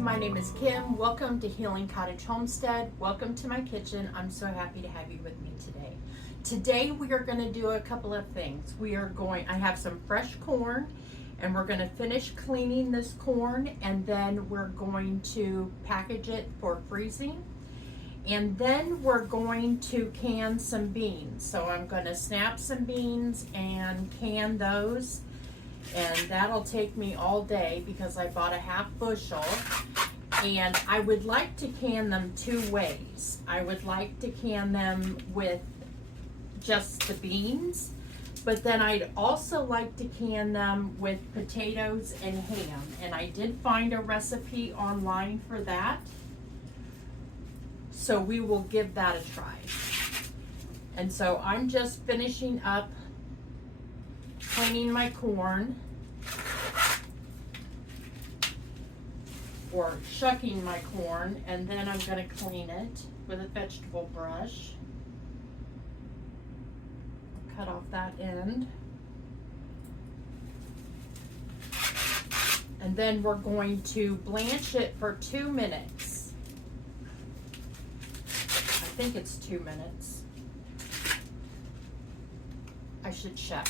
my name is Kim. Welcome to Healing Cottage Homestead. Welcome to my kitchen. I'm so happy to have you with me today. Today we are going to do a couple of things. I have some fresh corn and we're going to finish cleaning this corn, and then we're going to package it for freezing. And then we're going to can some beans. So I'm going to snap some beans and can those. And that'll take me all day because I bought a half bushel. And I would like to can them two ways. I would like to can them with just the beans, but then I'd also like to can them with potatoes and ham. And I did find a recipe online for that. So we will give that a try. And so I'm just finishing up cleaning my corn, or shucking my corn, and then I'm going to clean it with a vegetable brush. Cut off that end. And then we're going to blanch it for 2 minutes. I think it's 2 minutes. I should check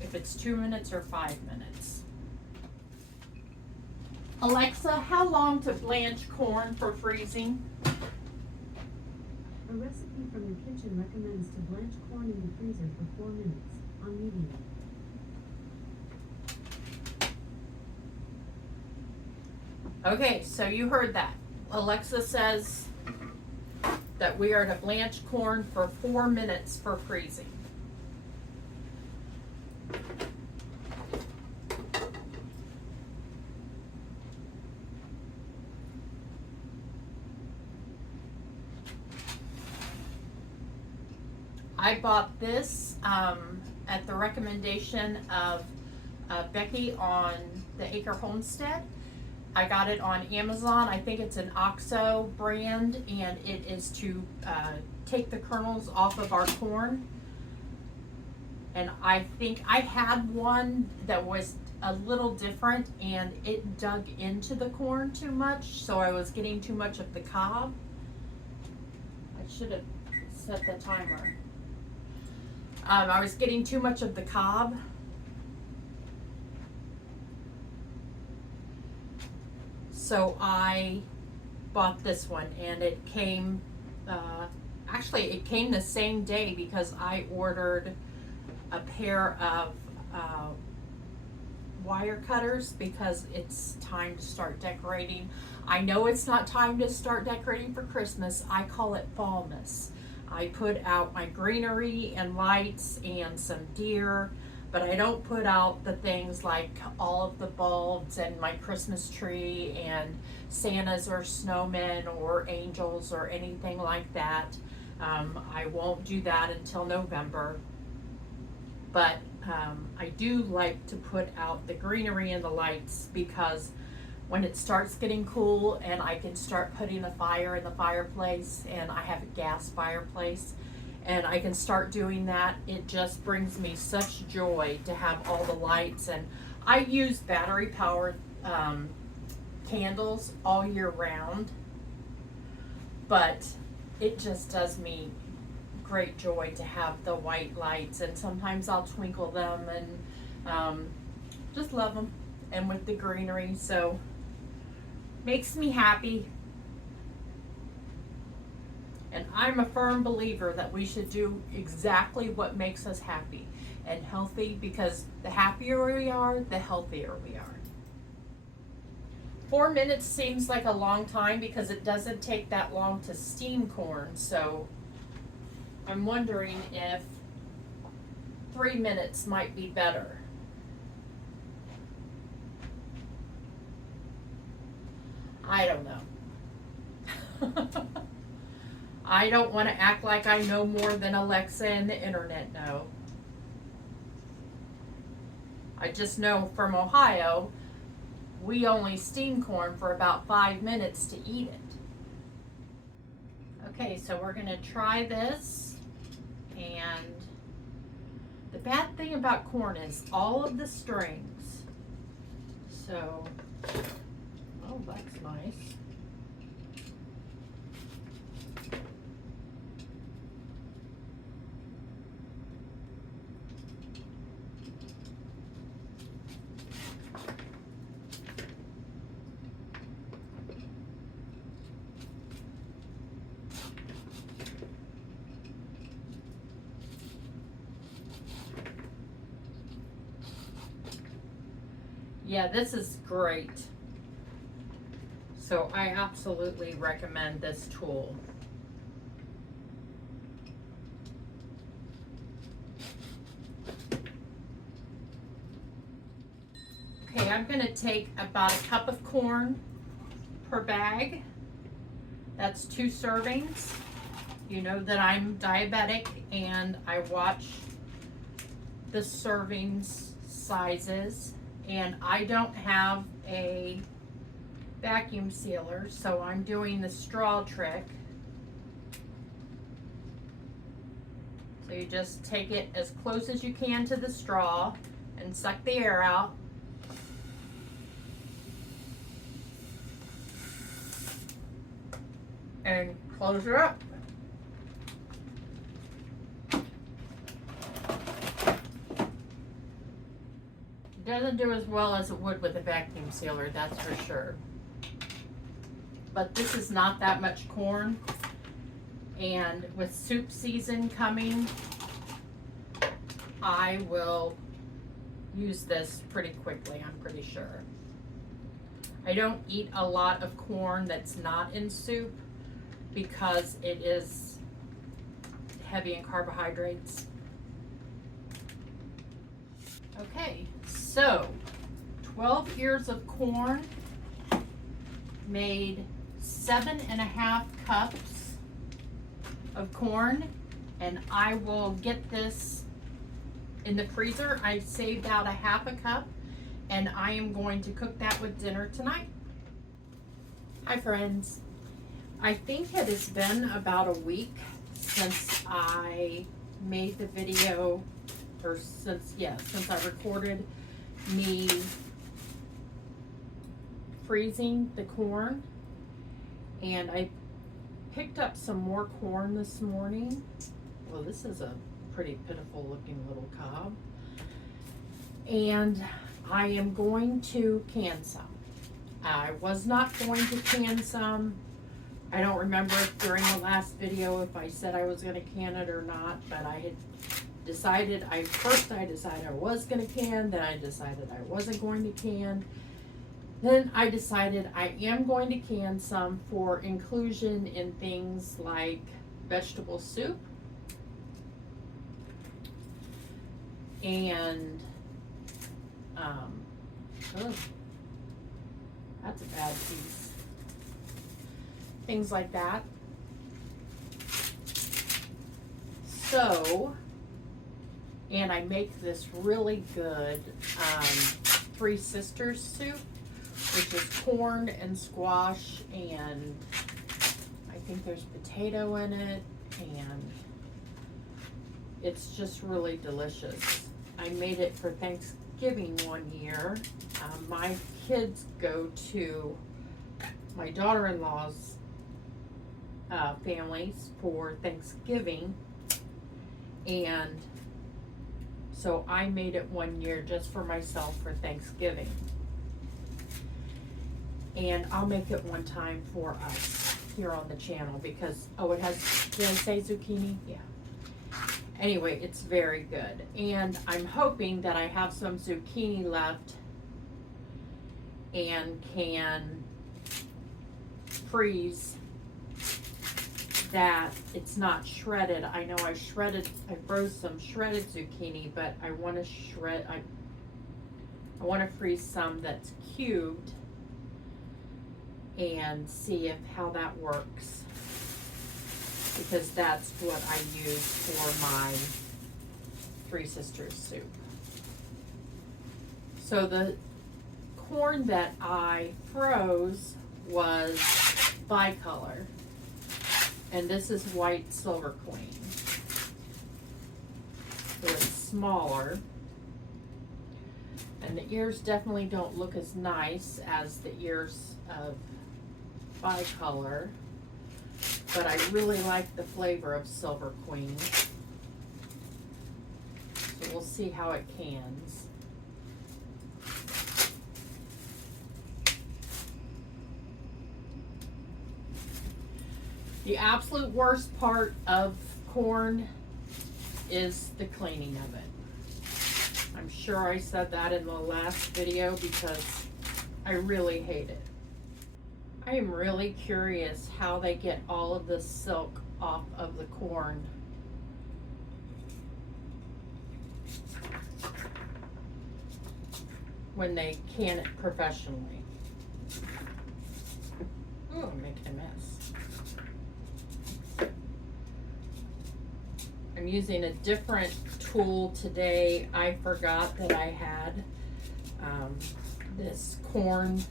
if it's 2 minutes or 5 minutes. Alexa, how long to blanch corn for freezing? A recipe from your kitchen recommends to blanch corn in the freezer for 4 minutes on medium. Okay, so you heard that. Alexa says that we are to blanch corn for 4 minutes for freezing. I bought this at the recommendation of Becky on the Acre Homestead. I got it on Amazon. I think it's an OXO brand, and it is to take the kernels off of our corn. And I think I had one that was a little different, and it dug into the corn too much, so I was getting too much of the cob. I should have set the timer. I was getting too much of the cob. So I bought this one, and it came, actually it came the same day because I ordered a pair of wire cutters because it's time to start decorating. I know it's not time to start decorating for Christmas. I call it Fallmas. I put out my greenery and lights and some deer, but I don't put out the things like all of the bulbs and my Christmas tree and Santas or snowmen or angels or anything like that. I won't do that until November, but I do like to put out the greenery and the lights because when it starts getting cool and I can start putting a fire in the fireplace, and I have a gas fireplace, and I can start doing that, it just brings me such joy to have all the lights. And I use battery powered candles all year round, but it just does me great joy to have the white lights, and sometimes I'll twinkle them and just love them, and with the greenery, so makes me happy. And I'm a firm believer that we should do exactly what makes us happy and healthy, because the happier we are, the healthier we are. 4 minutes seems like a long time because it doesn't take that long to steam corn, so I'm wondering if 3 minutes might be better. I don't know. I don't want to act like I know more than Alexa and the internet know. I just know from Ohio, we only steam corn for about 5 minutes to eat it. Okay, so we're going to try this. And the bad thing about corn is all of the strings. So, oh, Oh, that's nice. Yeah, this is great. So I absolutely recommend this tool. Okay, I'm gonna take about a cup of corn per bag. That's 2 servings. You know that I'm diabetic and I watch the servings sizes, and I don't have a vacuum sealer, so I'm doing the straw trick. So you just take it as close as you can to the straw and suck the air out. And close it up. It doesn't do as well as it would with a vacuum sealer, that's for sure. But this is not that much corn, and with soup season coming, I will use this pretty quickly, I'm pretty sure. I don't eat a lot of corn that's not in soup because it is heavy in carbohydrates. Okay, so 12 ears of corn made 7.5 cups of corn, and I will get this in the freezer. I saved out a half a cup, and I am going to cook that with dinner tonight. Hi friends. I think it has been about a week since I made the video, or since I recorded me freezing the corn, and I picked up some more corn this morning. Well, this is a pretty pitiful looking little cob, and I am going to can some. I was not going to can some. I don't remember if during the last video if I said I was going to can it or not, but I had decided, first I decided I was going to can, then I decided I wasn't going to can. Then I decided I am going to can some for inclusion in things like vegetable soup and oh, that's a bad piece. Things like that. So, and I make this really good Three Sisters soup, which is corn and squash, and I think there's potato in it, and it's just really delicious. I made it for Thanksgiving one year. My kids go to my daughter-in-law's families for Thanksgiving, and so I made it one year just for myself for Thanksgiving. And I'll make it one time for us here on the channel because, oh, it has, did I say zucchini? Yeah. Anyway, it's very good. And I'm hoping that I have some zucchini left and can freeze that it's not shredded. I know I froze some shredded zucchini, but I want to I want to freeze some that's cubed and see how that works, because that's what I use for my Three Sisters soup. So the corn that I froze was bicolor, and this is white silver queen, so it's smaller. And And the ears definitely don't look as nice as the ears of Bicolor, but I really like the flavor of Silver Queen. So we'll see how it cans. The absolute worst part of corn is the cleaning of it. I'm sure I said that in the last video because I really hate it. I am really curious how they get all of this silk off of the corn. When they can it professionally. Oh, I'm making a mess. I'm using a different tool today. I forgot that I had this corn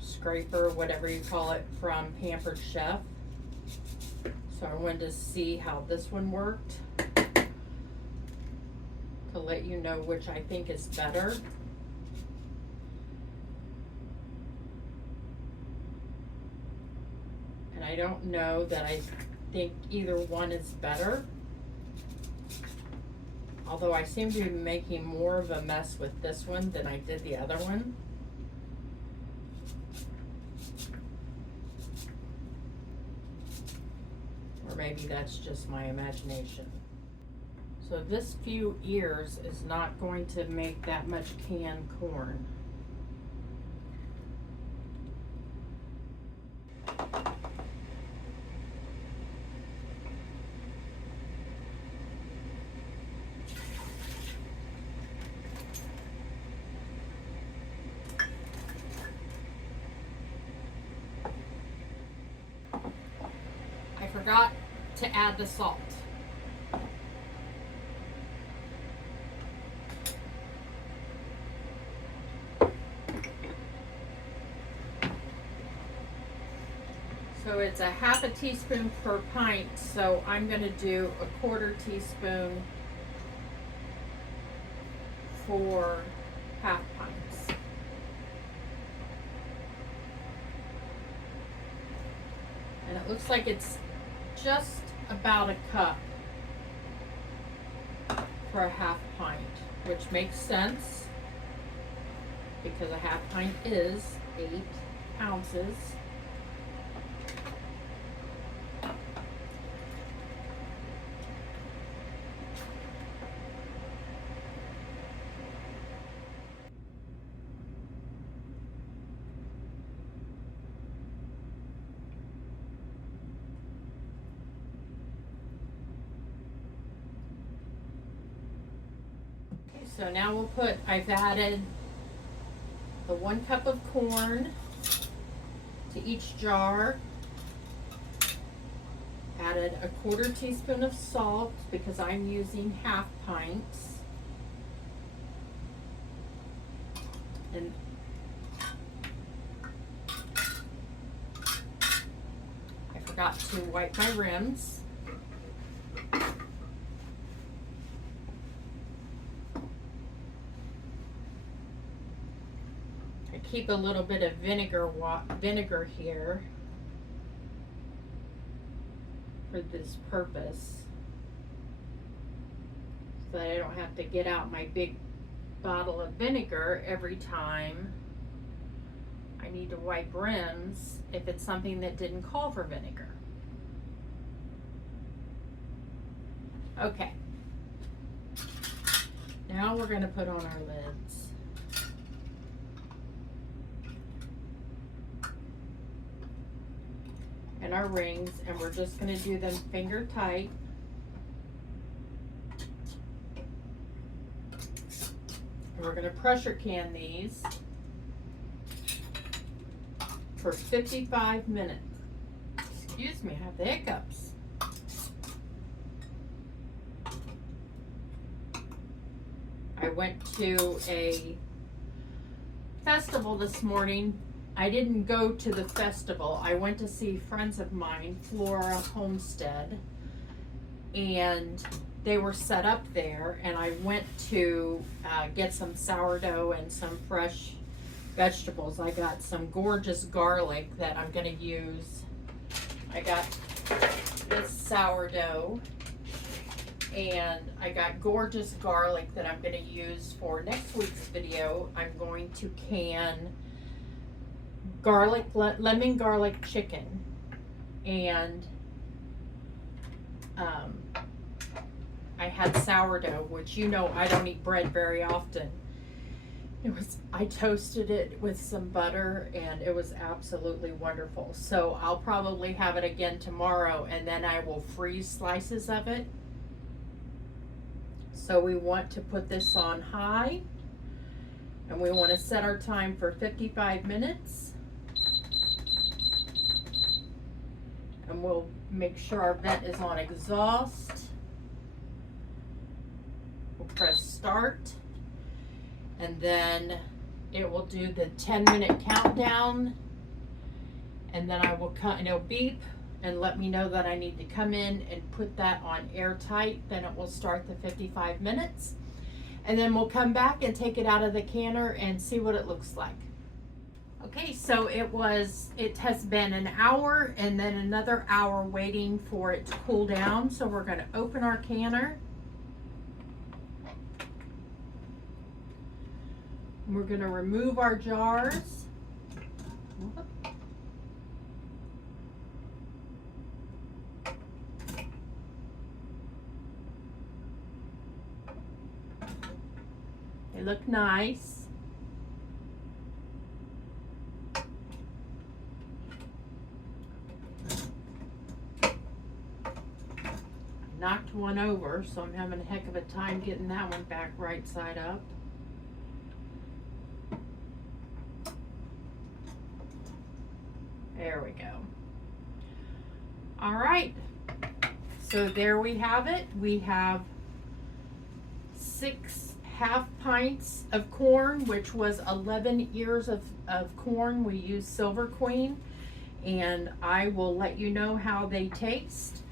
scraper, whatever you call it, from Pampered Chef. So I wanted to see how this one worked to let you know which I think is better. And I don't know that I think either one is better. Although I seem to be making more of a mess with this one than I did the other one. Or maybe that's just my imagination. So this few ears is not going to make that much canned corn. I forgot to add the salt. So it's a half a teaspoon per pint, so I'm going to do a 1/4 teaspoon for half pints. And it looks like it's just about a cup for a half pint, which makes sense because a half pint is 8 ounces. So now we'll put, I've added the 1 cup of corn to each jar. Added a 1/4 teaspoon of salt because I'm using half pints. And I forgot to wipe my rims. Keep a little bit of vinegar here for this purpose, so that I don't have to get out my big bottle of vinegar every time I need to wipe rims if it's something that didn't call for vinegar. Okay, now we're going to put on our lids. And our rings, and we're just going to do them finger tight. And we're going to pressure can these for 55 minutes. Excuse me, I have the hiccups. I went to a festival this morning. I didn't go to the festival. I went to see friends of mine, HealingCottageHomestead, and they were set up there, and I went to get some sourdough and some fresh vegetables. I got some gorgeous garlic that I'm going to use. I got this sourdough, and I got gorgeous garlic that I'm going to use for next week's video. I'm going to can lemon garlic chicken, and I had sourdough, which you know I don't eat bread very often. I toasted it with some butter, and it was absolutely wonderful. So I'll probably have it again tomorrow, and then I will freeze slices of it. So we want to put this on high, and we want to set our time for 55 minutes. And we'll make sure our vent is on exhaust. We'll press start, and then it will do the 10-minute countdown, and then I will cut, and it'll beep and let me know that I need to come in and put that on airtight. Then it will start the 55 minutes, and then we'll come back and take it out of the canner and see what it looks like. Okay, so it has been an hour and then another hour waiting for it to cool down. So we're going to open our canner. We're going to remove our jars. They look nice. Knocked one over, so I'm having a heck of a time getting that one back right side up. There we go. All right, so there we have it. We have 6 half pints of corn, which was 11 ears of corn. We used Silver Queen, and I will let you know how they taste.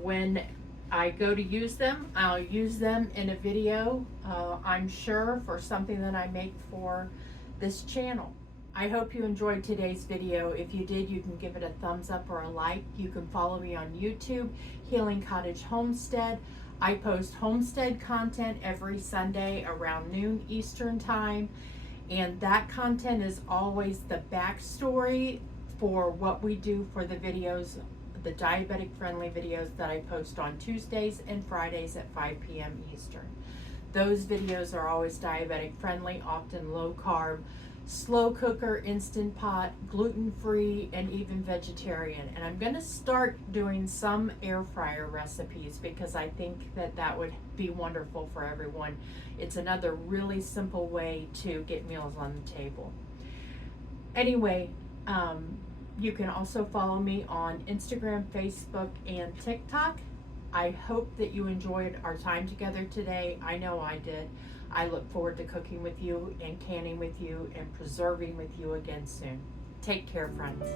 When I go to use them, I'll use them in a video, I'm sure, for something that I make for this channel. I hope you enjoyed today's video. If you did, you can give it a thumbs up or a like. You can follow me on YouTube, Healing Cottage Homestead. I post homestead content every Sunday around noon Eastern time, and that content is always the backstory for what we do for the videos, the diabetic friendly videos that I post on Tuesdays and Fridays at 5 p.m. Eastern. Those videos are always diabetic friendly, often low carb, slow cooker, instant pot, gluten free, and even vegetarian. And I'm going to start doing some air fryer recipes because I think that that would be wonderful for everyone. It's another really simple way to get meals on the table. Anyway, you can also follow me on Instagram, Facebook, and TikTok. I hope that you enjoyed our time together today. I know I did. I look forward to cooking with you and canning with you and preserving with you again soon. Take care, friends.